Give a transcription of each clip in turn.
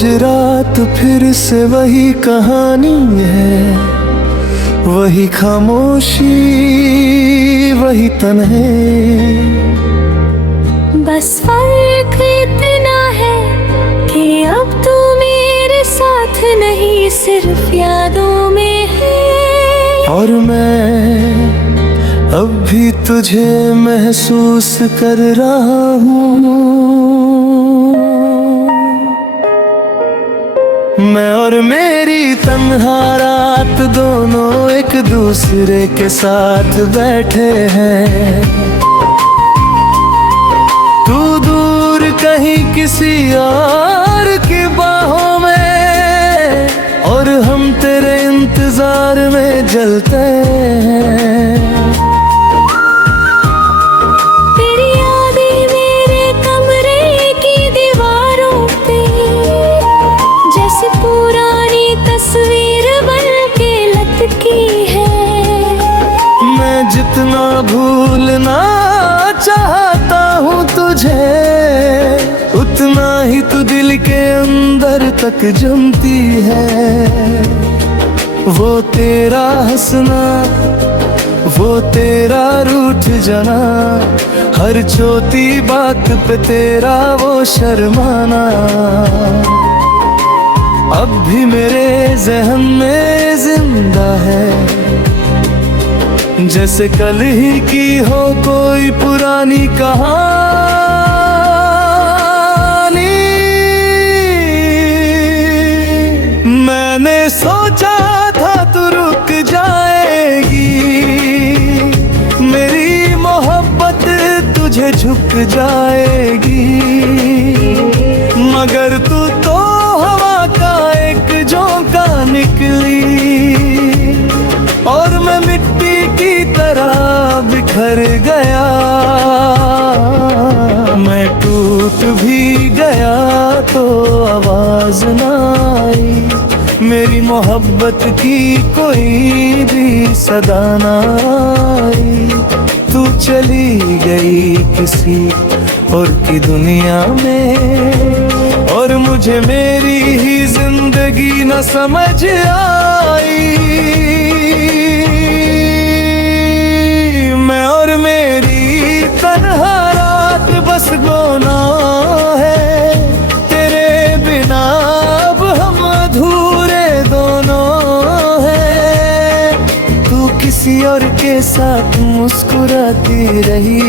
आज रात फिर से वही कहानी है, वही खामोशी, वही तन्हे। बस फर्क इतना है कि अब तू मेरे साथ नहीं, सिर्फ यादों में है। और मैं अब भी तुझे महसूस कर रहा हूँ। मैं और मेरी तन्हा रात दोनों एक दूसरे के साथ बैठे हैं। तू दूर कहीं किसी और की बाहों में, और हम तेरे इंतजार में जलते हैं। तेरी यादें मेरे कमरे की दीवारों पे जैसे पुरानी तस्वीर बन के लटकी है। मैं जितना भूलना चाहता हूँ तुझे, उतना ही तू दिल के अंदर तक जमती है। वो तेरा हंसना, वो तेरा रूठ जाना, हर छोटी बात पे तेरा वो शर्माना, अब भी मेरे ज़हन में जिंदा है। जैसे कल ही की हो कोई पुरानी कहानी। मैंने सोचा था तू रुक जाएगी, मेरी मोहब्बत तुझे झुक जाएगी, मगर तू तो हवा का एक झोंका निकली, और मैं मिट्टी की तरह बिखर गया। मैं टूट भी गया तो आवाज ना आई, मेरी मोहब्बत की कोई भी सदा ना आई। तू चली गई किसी और की दुनिया में, और मुझे मेरी ही जिंदगी न समझ आई। मैं और मेरी तन्हा रात बस गुनाह है, तेरे बिना अब हम अधूरे दोनों हैं। तू किसी और के साथ मुस्कुराती रही,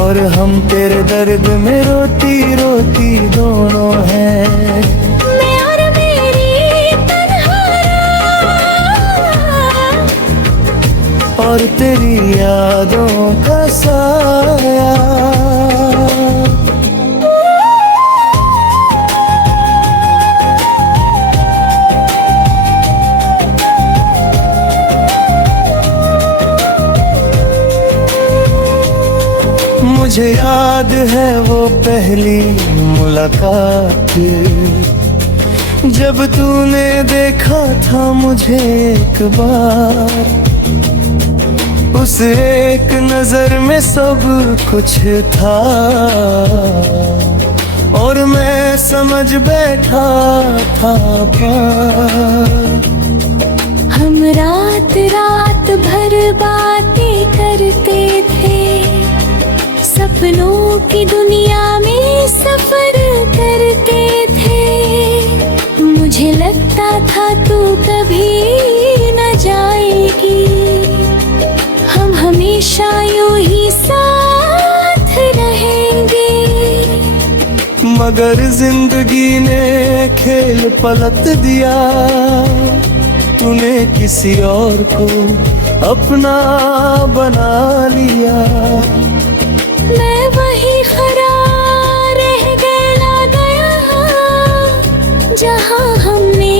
और हम तेरे दर्द में रोती रोती दोनों हैं। मैं और मेरी तन्हा रात, और तेरी यादों का साया। मुझे याद है वो पहली मुलाकात, जब तूने देखा था मुझे एक बार। उस एक नजर में सब कुछ था, और मैं समझ बैठा था पार। हम रात रात भर बातें करते थे, सपनों की दुनिया में सफर करते थे। मुझे लगता था तू कभी न जाएगी, हम हमेशा यूं ही साथ रहेंगे। मगर जिंदगी ने खेल पलट दिया, तूने किसी और को अपना बना लिया। मैं वही खड़ा रह गया जहाँ हमने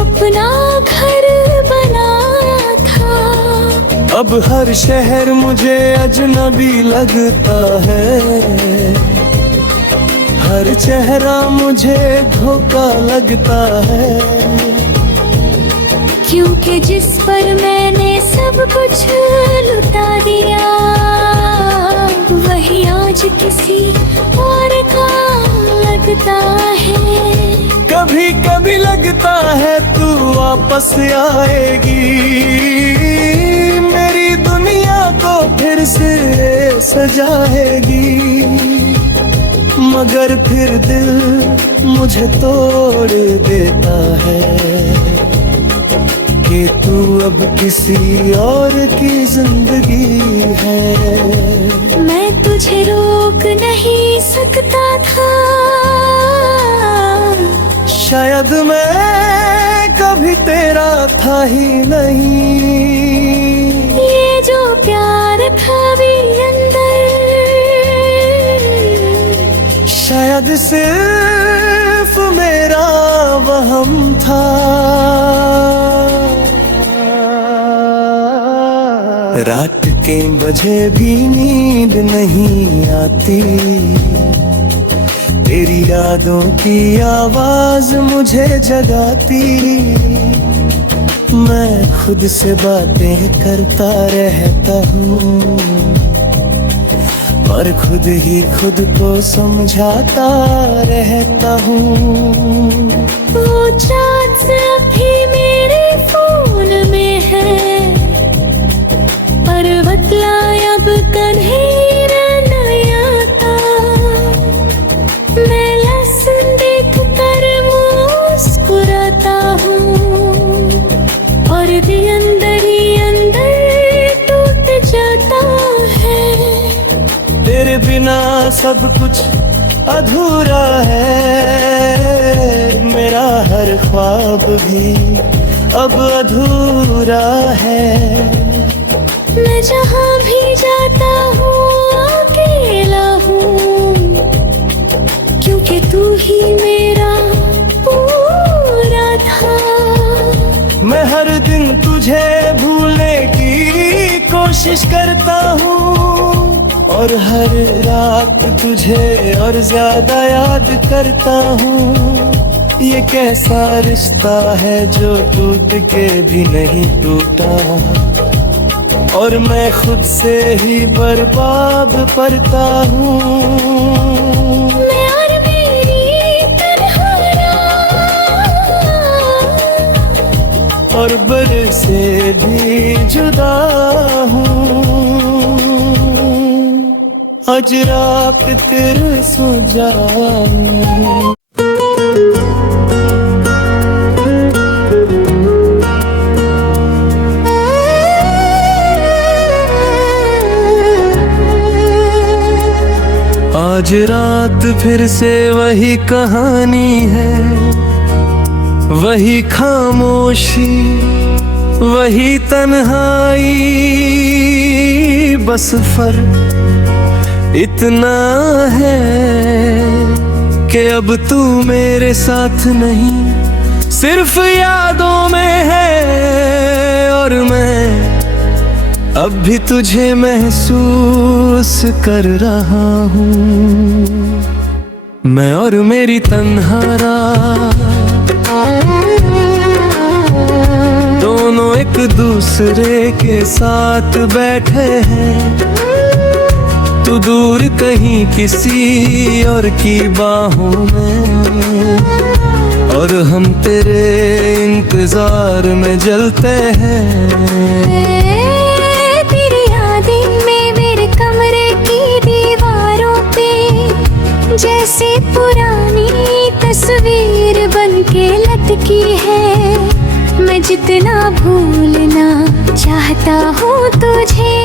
अपना घर बनाया था। अब हर शहर मुझे अजनबी लगता है, हर चेहरा मुझे धोखा लगता है। क्योंकि जिस पर मैंने सब कुछ लुटा दिया, वही आज किसी और का लग लगता है, कभी कभी लगता है तू वापस आएगी, मेरी दुनिया को फिर से सजाएगी। मगर फिर दिल मुझे तोड़ देता है कि तू अब किसी और की जिंदगी है। मैं तुझे रोक नहीं सकता था, शायद मैं कभी तेरा था ही नहीं। ये जो प्यार था भी अंदर, शायद सिर्फ मेरा वहम था। रात के बजे भी नींद नहीं आती, तेरी यादों की आवाज मुझे जगाती। मैं खुद से बातें करता रहता हूँ और खुद ही खुद को समझाता रहता हूँ। वो चार्ज अभी मेरे फोन में है, पर बतलाए अब कन्हेरा नया था। मैं लहसुन देख कर मुस्कुराता हूँ और भी अंदर ही अंदर टूट जाता है। तेरे बिना सब कुछ अधूरा है, मेरा हर ख्वाब भी अब अधूरा है। मैं जहाँ भी जाता हूँ अकेला हूँ, क्योंकि तू ही मेरा पूरा था। मैं हर दिन तुझे भूलने की कोशिश करता हूँ और हर रात तुझे और ज्यादा याद करता हूँ। ये कैसा रिश्ता है जो टूट के भी नहीं टूटा, और मैं खुद से ही बर्बाद पड़ता हूँ। मैं और मेरी तन्हाई और बर से भी जुदा हूँ। आज रात तेरे सो जाऊं। आज रात फिर से वही कहानी है, वही खामोशी, वही तन्हाई। बस फर्क इतना है कि अब तू मेरे साथ नहीं, सिर्फ यादों में है। और मैं अब भी तुझे महसूस कर रहा हूँ, मैं और मेरी तन्हा रात, दोनों एक दूसरे के साथ बैठे हैं। तू दूर कहीं किसी और की बाहों में, और हम तेरे इंतजार में जलते हैं। तेरी यादें में मेरे कमरे की दीवारों पे जैसे पुरानी तस्वीर बन के लटकी है। मैं जितना भूलना चाहता हूँ तुझे,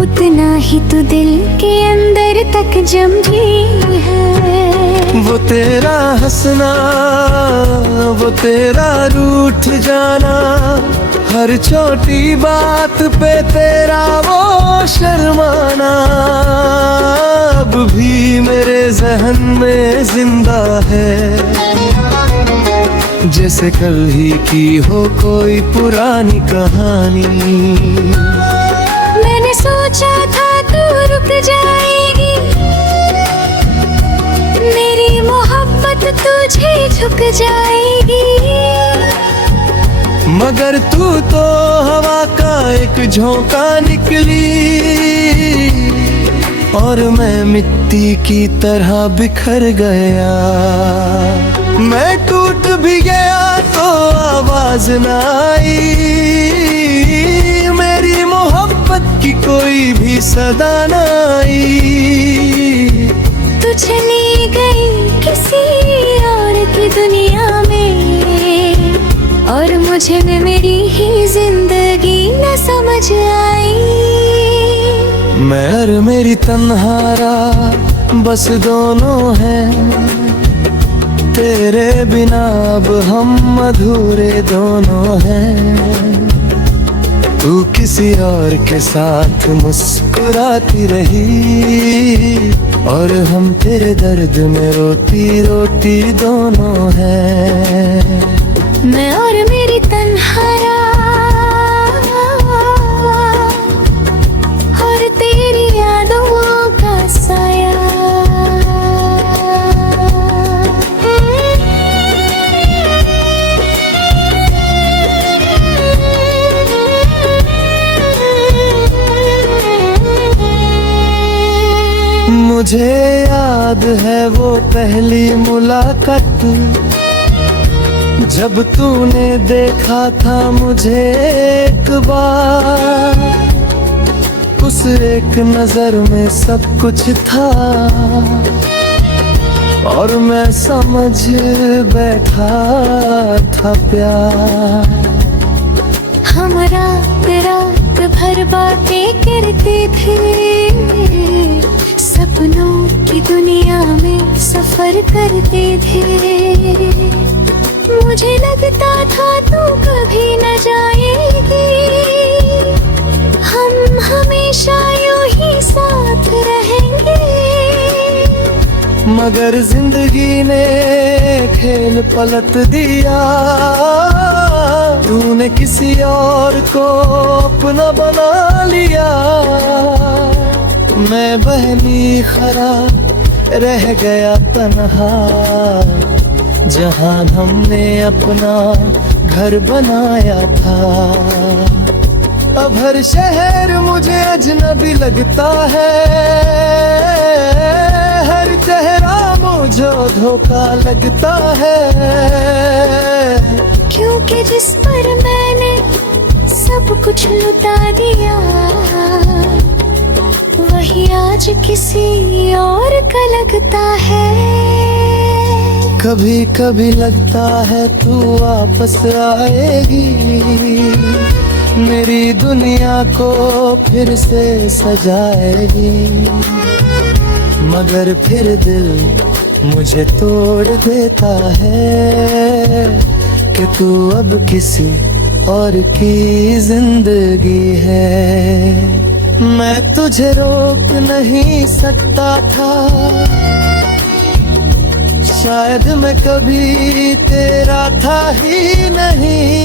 उतना ही तू दिल के अंदर तक जमी है। वो तेरा हंसना, वो तेरा रूठ जाना, हर छोटी बात पे तेरा वो शर्माना, अब भी मेरे जहन में जिंदा है। जैसे कल ही की हो कोई पुरानी कहानी। मैंने सोचा था तू रुक जाएगी, मेरी मोहब्बत तुझे झुक जाएगी। मगर तू तो हवा का एक झोंका निकली, और मैं मिट्टी की तरह बिखर गया। मैं टूट भी गया तो आवाज न आई, मेरी मोहब्बत की कोई भी सदा न आई। तू चली गई किसी और की दुनिया में, और मुझे में मेरी ही जिंदगी न समझ आई। मैं और मेरी तन्हारा बस दोनों हैं, तेरे बिना अब हम अधूरे दोनों हैं। तू किसी और के साथ मुस्कुराती रही, और हम तेरे दर्द में रोती रोती दोनों हैं। मैं और मेरी तन्हारा और तेरी यादों का साया। मुझे याद है वो पहली मुलाकात, जब तूने देखा था मुझे एक बार। उस एक नजर में सब कुछ था, और मैं समझ बैठा था प्यार। हमारा रात भर बातें करते थे, सपनों की दुनिया में सफर करते थे। मुझे लगता था तू कभी न जाएगी, हम हमेशा यूं ही साथ रहेंगे। मगर जिंदगी ने खेल पलट दिया, तूने किसी और को अपना बना लिया। मैं बहनी खरा रह गया तन्हा, जहां हमने अपना घर बनाया था। अब हर शहर मुझे अजनबी लगता है, हर चेहरा मुझे धोखा लगता है। क्योंकि जिस पर मैंने सब कुछ लुटा दिया, वही आज किसी और का लगता है। कभी कभी लगता है तू वापस आएगी, मेरी दुनिया को फिर से सजाएगी। मगर फिर दिल मुझे तोड़ देता है, कि तू अब किसी और की जिंदगी है। मैं तुझे रोक नहीं सकता था, शायद मैं कभी तेरा था ही नहीं।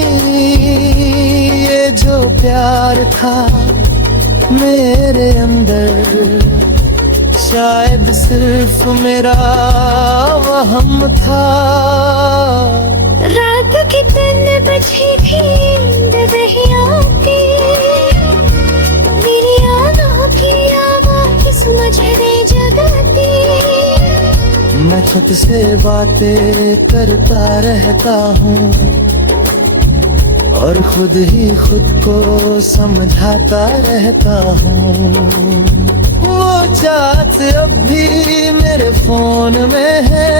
ये जो प्यार था मेरे अंदर, शायद सिर्फ मेरा वहम था। रात की 3 बजे थी, नींद नहीं आती, मेरी आँखों की आवाज़ मुझे जगाती। मैं खुद से बातें करता रहता हूँ, और खुद ही खुद को समझाता रहता हूँ। वो चाहत अब भी मेरे फोन में है,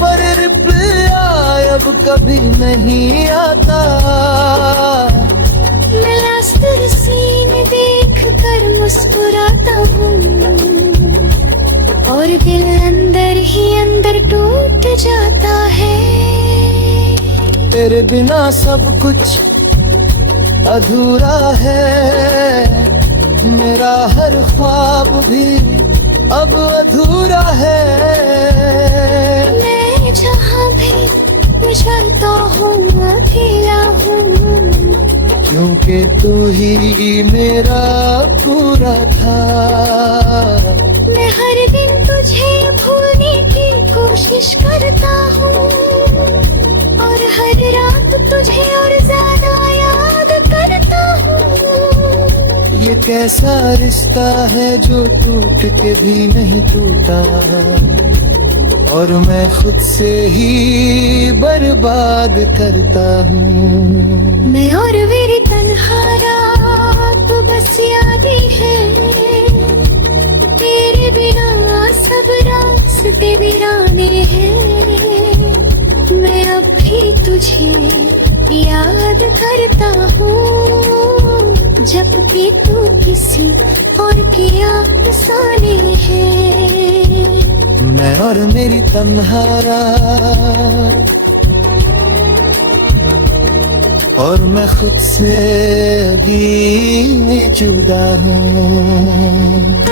पर रिप्लाई अब कभी नहीं आता। मैं लास्ट सीन देख कर मुस्कुराता हूँ, और दिल अंदर ही अंदर टूट जाता है। तेरे बिना सब कुछ अधूरा है, मेरा हर ख्वाब भी अब अधूरा है। मैं जहाँ भी गुजरता हूँ अकेला हूँ, क्योंकि तू ही मेरा पूरा था। मैं हर दिन तुझे भूलने की कोशिश करता हूँ, और हर रात तुझे और ज्यादा याद करता हूँ। ये ऐसा रिश्ता है जो टूट के भी नहीं टूटा, और मैं खुद से ही बर्बाद करता हूँ। मैं और मेरी तन्हा रात बस यादें हैं, तेरे बिना सब रास्ते वीराने हैं। मैं अब भी तुझे याद करता हूँ, जब भी तू किसी और के अफसाने हैं। मैं और मेरी तन्हा रात, और मैं खुद से अभी जुदा हूँ।